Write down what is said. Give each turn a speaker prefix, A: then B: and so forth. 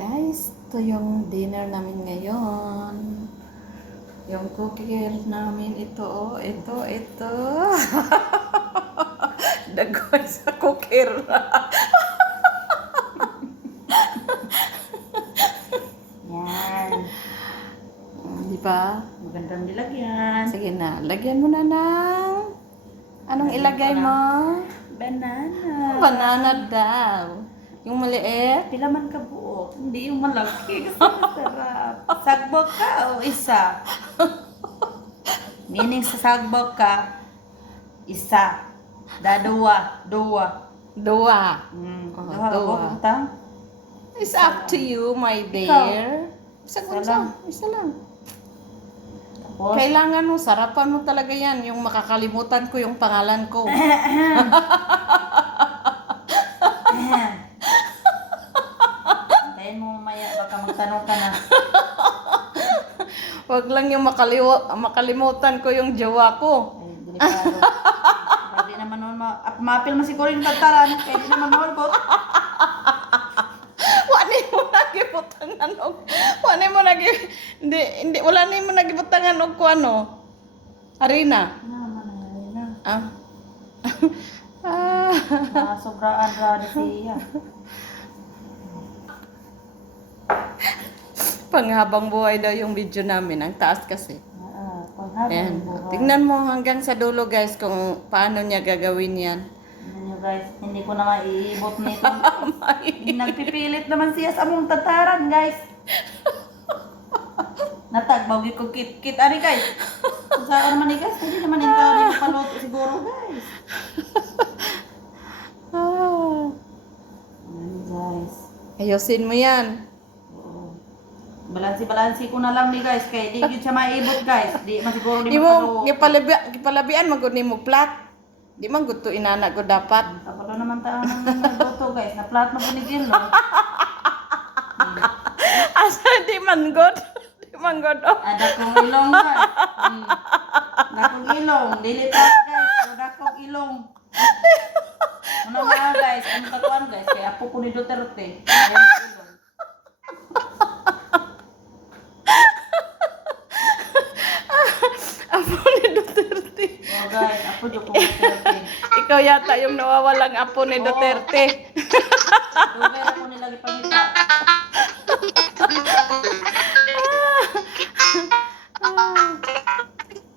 A: Guys, ito yung dinner namin ngayon. Yung cookie namin ito, oh, ito, ito. Dagoy sa cooker.
B: Yan.
A: Di ba?
B: Magandang nilagyan.
A: Sige na, lagyan mo na ng... Anong ilagay mo?
B: Banana.
A: Banana daw. Yung maliit?
B: Pila man ka buo. Hindi yung malaki. Kasi masarap. Sagbok ka o isa? Meaning sa sagbok ka, isa. Dadawa. Dua.
A: Dua.
B: Mm.
A: Oh,
B: Duha ka
A: dua.
B: punta?
A: It's up to you, my dear. Isa,
B: Isa
A: isa,
B: lang.
A: isa lang.
B: Tapos,
A: Kailangan mo, sarapan mo talaga yan. Yung makakalimutan ko yung pangalan ko.
B: magtanong ka na.
A: Huwag lang yung makaliwa, makalimutan ko yung jowa ko.
B: Ay, delikado. Pwede naman noon ma... At mapil mo siguro yung tagtaran. Pwede naman noon ko.
A: Wala mo nagibutangan og wala mo nagi hindi hindi wala ni mo nagibutangan og ko ano. Arena.
B: Naman na, na.
A: Ah. ah.
B: Ah, sobraan ra siya.
A: Panghabang buhay daw yung video namin. Ang taas kasi.
B: Ah, panghabang
A: Ayan.
B: buhay.
A: Tingnan mo hanggang sa dulo guys kung paano niya gagawin yan.
B: Nyo guys, hindi ko na nga iibot nito. Nagpipilit naman siya sa among tataran guys. Natagbaw ko kit-kit ari guys. Saan naman ni guys, hindi naman yung tao ni paluto siguro guys.
A: Ah. Ayusin mo yan.
B: Balansi-balansi ko na lang ni guys, kay di gyud siya maibot guys. Di man siguro di
A: Di mo gipalabi gipalabian man gud nimo plat. Di man gud to inana ko dapat.
B: Kapalo naman tayo ng nagluto guys, na flat na po ni Gil, no?
A: Asa di man gud. Di man gud. Oh.
B: Ada kong ilong guys. Hmm. Dakong ilong, dilipat guys. So, dakong ilong. Ano mga guys, ano katuan guys, kaya apo ko ni Duterte. Ang ilong.
A: Apo ni Duterte.
B: Oh guys, apo dyo ko.
A: Ikaw yata yung nawawalang apo ni Duterte.
B: Dugay ako nilagi pangita.